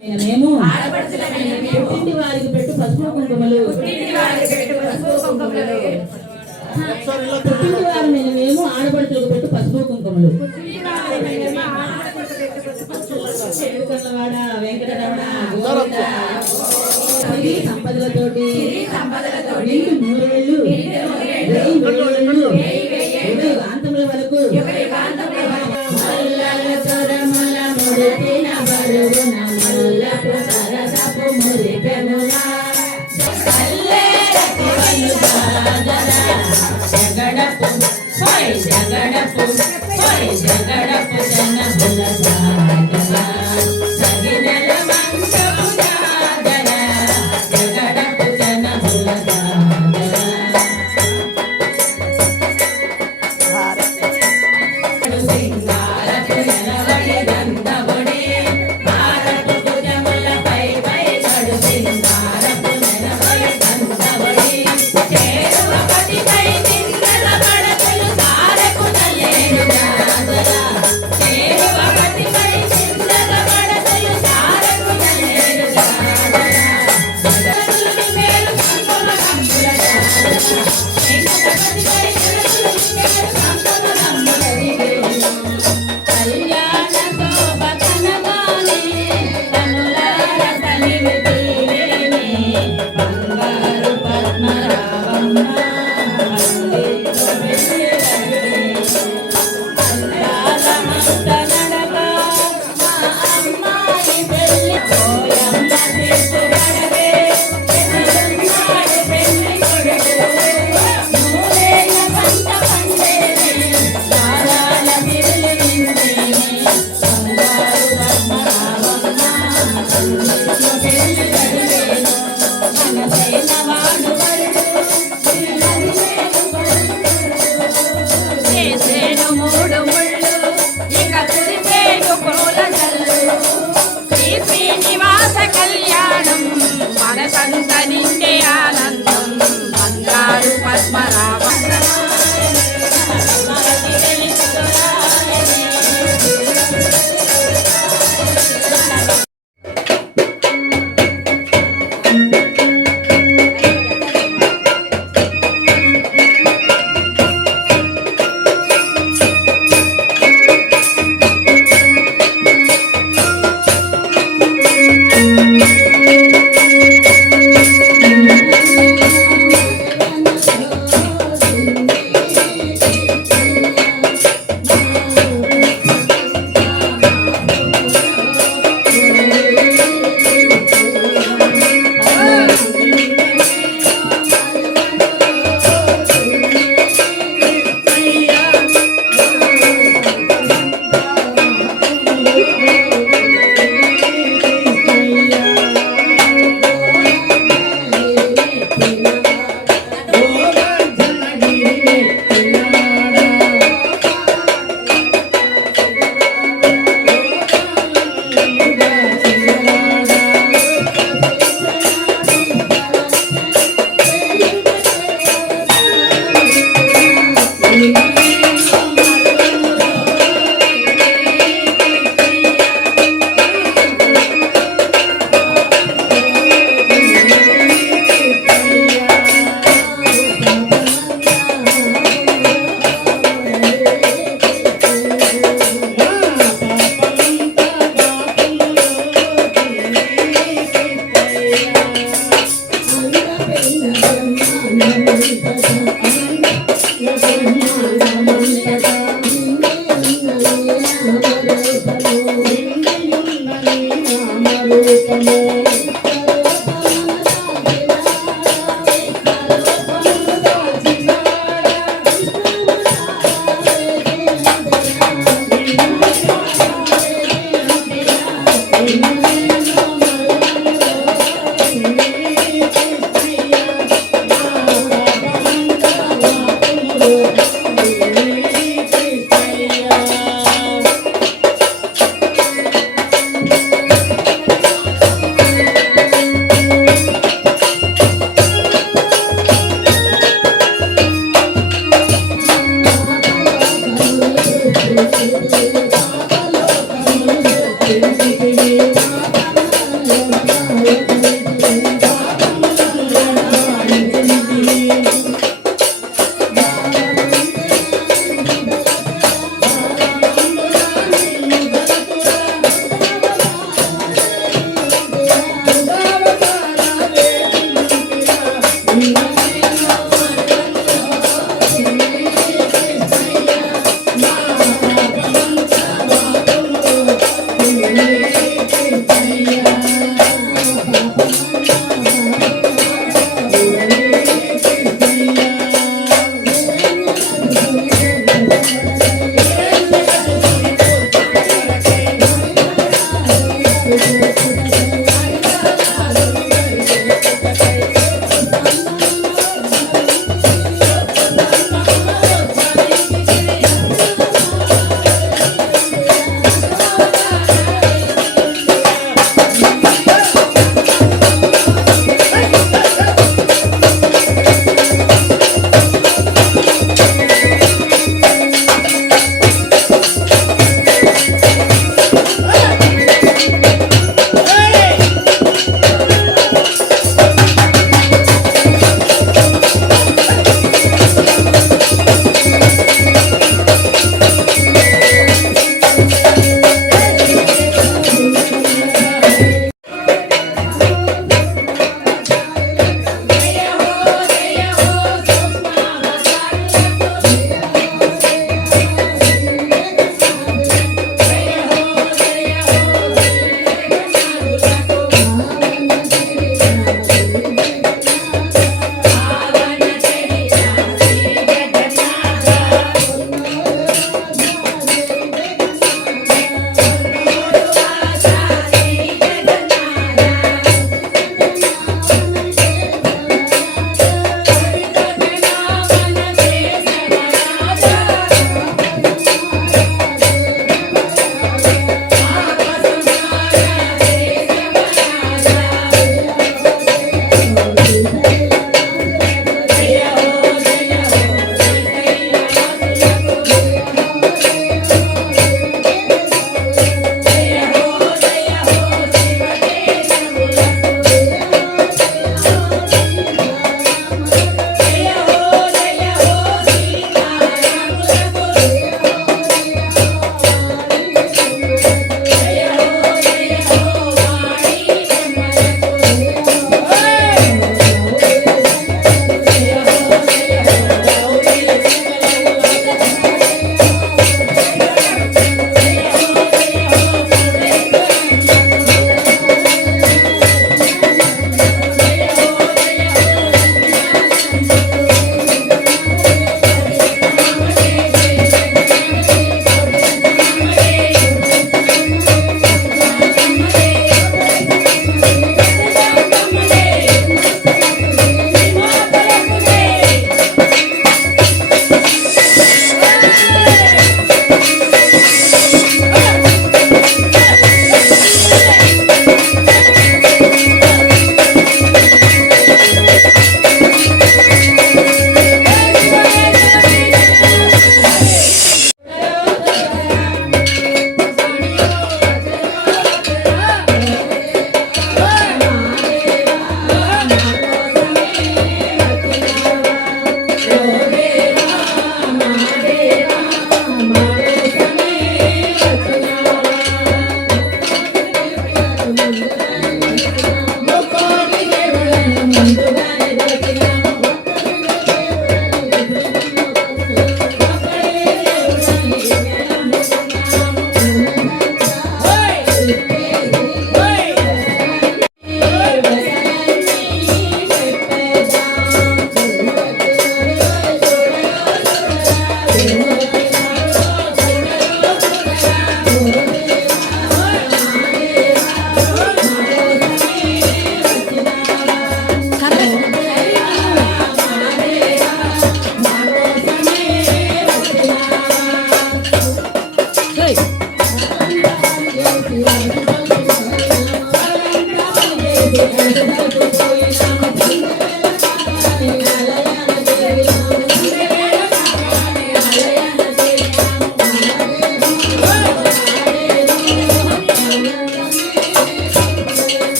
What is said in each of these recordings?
మేము పుట్టింటి వారికి పెట్టు పసుపు కుంకుమలు, పుట్టింటి వారిని మేము ఆడపడుచులకు పెట్టు పసుపు కుంకుమలు. చెడుకొండవాడ వెంకటరమణ గోవింద సంపదలతోటి నూరేళ్ళు కాంతముల వరకు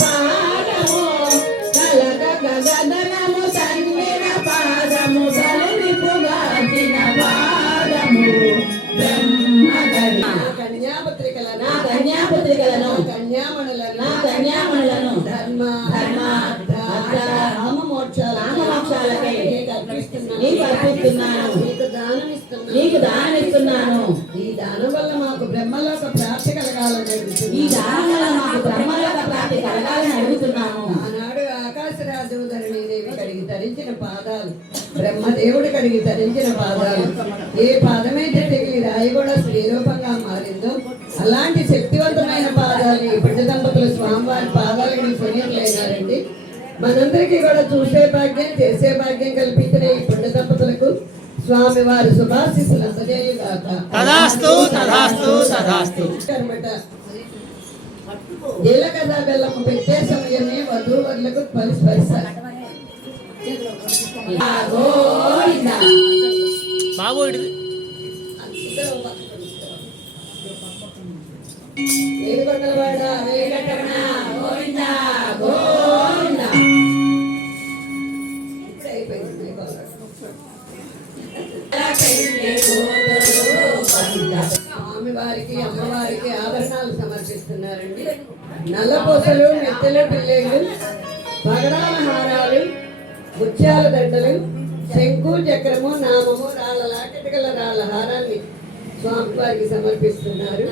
పాదము కలక గగనము సంగిన పాదము కలిపుగాచిన పాదము కన్యాపత్రికలను కన్యామణులను ధర్మ మోక్షాలకై నీకు అర్పిస్తున్నాను నీకు దానం ఇస్తున్నాను. ఈ దానం వల్ల మాకు బ్రహ్మలోక ప్రాప్తి కలగాలని ఈ దానం వల్ల మాకు బ్రహ్మలోక ప్రాప్తి కలగాలని అడుగుతున్నాను. ఆనాడు ఆకాశరాజు ధరణీదేవి కడిగి ధరించిన పాదాలు, బ్రహ్మదేవుడు కడిగి ధరించిన పాదాలు, ఏ పాదమైతే తిరిగి రాయి కూడా శ్రీరూపంగా మారిందో అలాంటి శక్తివంతమైన పాదాలు ఈ బిడ్డ దంపతులు స్వామివారి పాదాలకు పుణ్యట్లయినారండి. మనందరికీ కూడా చూసే భాగ్యం చేసే భాగ్యం కల్పించిన ఈ బిడ్డ దంపతులకు స్వామి వారి శుభాశీస్సులు అందజేయుగాక. తదాస్తు తదాస్తు తదాస్తు. జీలకర్ర బెల్లం పెట్టే సమయమే వధూవరులకు స్పర్శ. బాబు ఏడుకొండలవాడ వేంకటరమణ గోవింద గోవింద. ఇప్పుడే అయిపోయింది. స్వామి వారికి అమ్మవారికి ఆభరణాలు సమర్పిస్తున్నారండి. నల్లపూసలు, నెత్తెలు, పిల్లేళ్ళు, పగడాల హారాలు, ముత్యాల దండలు, శంకు, చక్రము, నామము, రాళ్ళ లాకెట్గల రాళ్ళ హారాన్ని స్వామి వారికి సమర్పిస్తున్నారు.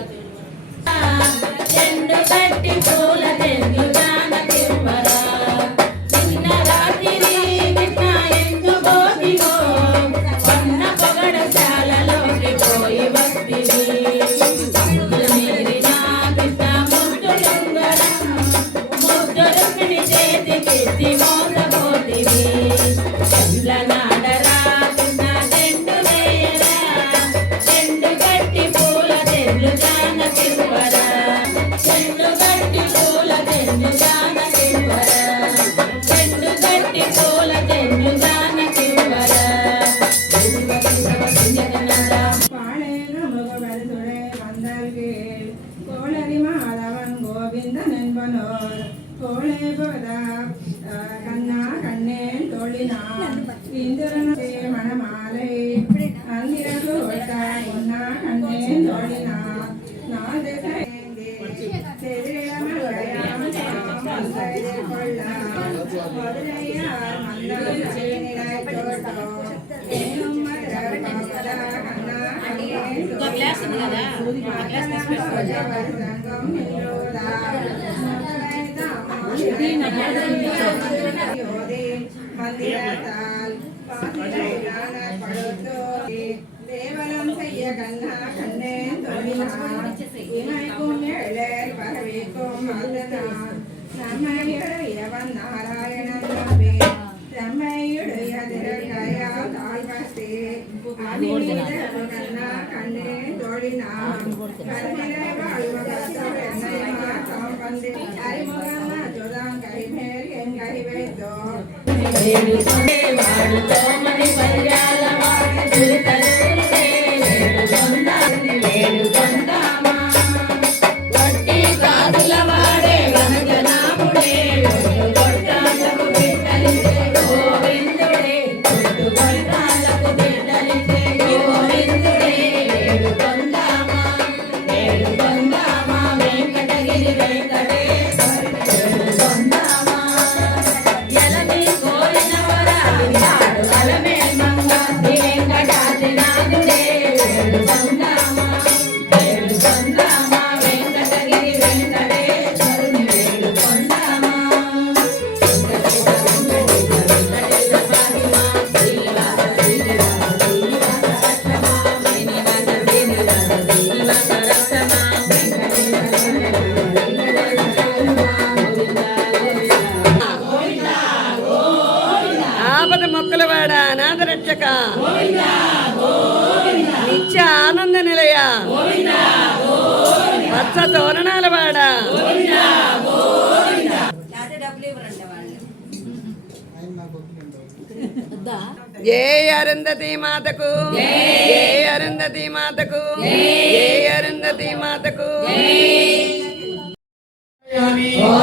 చెండు కట్టి పూల చెండు జానకివ్వరా నిన్న రాత్రి నిన్న ఎందు గోపిగో వన్న పొగడశాలలోకి పోయి వస్తివి మీరినా కృష్ణ ముద్దులుంగరం చేతికి మోసపోతివి చెండ్ల నాడరా కృష్ణ చెండు వేయరా చెండు కట్టి పూల చెండు జానకివ్వరా చెండు గట్టి పూల చెండు జానకివ్వరా చెండు గట్టి పూల చెండు జానకివ్వరా பாடேன முகவரிசுடே வந்தார்கே கோளரி மாதவன் கோவிந்தன் என்பனோர் கோளே போதா கண்ணா கண்ணேன் தோழினான் இந்திரனே மணமாலை அந்திரகு ஒட்டா பொன்னா கண்ணேன் தோழினான் நாதே செதிரமலையாம் மந்தையே கொள்ளான் மதுரையார் மந்தம் நிலை தோட்டோ ஏனும் மதுர பாவதா கண்ணா கண்ணேன் సంగం నిరోధా மந்திரத்தால் பாசிரையான படுத்தோரே தேவலம் செய்ய கண்ணா கண்ணேன் தொழிலான் இமைக்கும் எழல் பரவிக்கும் மல்லனான் நம்மையுடையவன் நாராயணன் நம்பே செம்மையுடைய திருக்கையா தாழ்வத்தே அணிமிதவு கண்ணா கண்ணேன் தொழிலான் கருமிலை வாழ்வகத்தோடு என்னை மாற்றம் வந்து அறிமுகமா ஜோதான் கைமேல் என் கை வைத்தோ వాడుతో మణి పర్యాల వాడు తిరుతలుడే వేడుకొందామా వట్టి కాదుల వాడే వనజనాముడే కొట్టాలకు బిడ్డలిసే గోవిందుడే కొట్టాలకు బిడ్డలిసే గోవిందుడే వేడుకొందామా వెంకటగిరి వెంకటేశ్వర వేడుకొందామా ఎలని కోరిన వరాలు అలమే మంగ వెంకటాద్రినాథుడే వేడుకొందామా వెంకటగిరి వెంకటేశ్వరుని వేడుకొందామా ఆపద మొక్కలవాడ అనాథ రక్షక నిత్య ఆనంద నిలయ వత్స తోరణాల వాడ జయ అరుంధతి మాతకు జయ అరుంధతి మాతకు జయ అరుంధతి మాతకు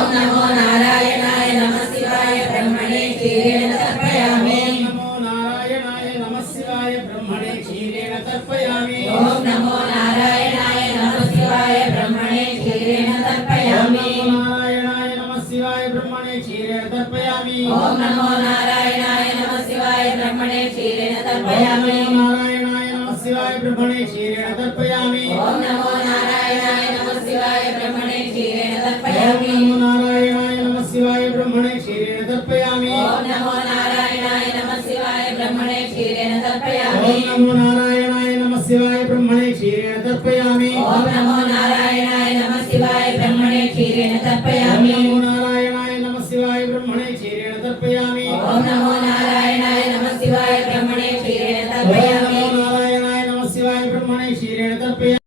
ఓం నమో నారాయణాయ నమః శివాయ బ్రహ్మణే క్షీరేణ తర్పయామి. నమో నారాయణాయ నమః శివాయ బ్రహ్మణే క్షీరేణ తర్పయామి. ఓం నమో నారాయణాయ నమః శివాయ బ్రహ్మణే క్షీరేణ తర్పయామి. నారాయణాయ నమః శివాయ బ్రహ్మణే క్షీరేణ తర్పయామి. ఓం నమో నారాయణాయ నమః శివాయ బ్రహ్మణే క్షీరేణ తర్పయామి. నారాయణాయ నమః శివాయ బ్రహ్మణే క్షీరేణ తర్పయామి. ఓం నమో నారాయణాయ నమః శివాయ బ్రహ్మణే క్షీరేణ తర్పయామి. నారాయణాయ నమః శివాయ బ్రహ్మణే క్షీరేణ తర్పయామి. ఓం నమో నారాయణాయ నమః శివాయ బ్రహ్మణే క్షీరేణ తర్పయామి. ఓం నమో నారాయణాయ నమః శివాయ బ్రహ్మణే క్షీరేణ తర్పయామి. ఓం నమో నారాయణాయ నమః శివాయ బ్రహ్మణే క్షీరేణ తర్పయామి. నమో నారాయణాయ నమః శివాయ బ్రహ్మణే క్షీరేణ తర్పయామి. ఓం నమో నారాయణాయ నమః శివాయ బ్రహ్మణే క్షీరేణ తర్పయామి. నారాయణాయ నమః శివాయ బ్రహ్మణే క్షీరేణ తర్పయామి.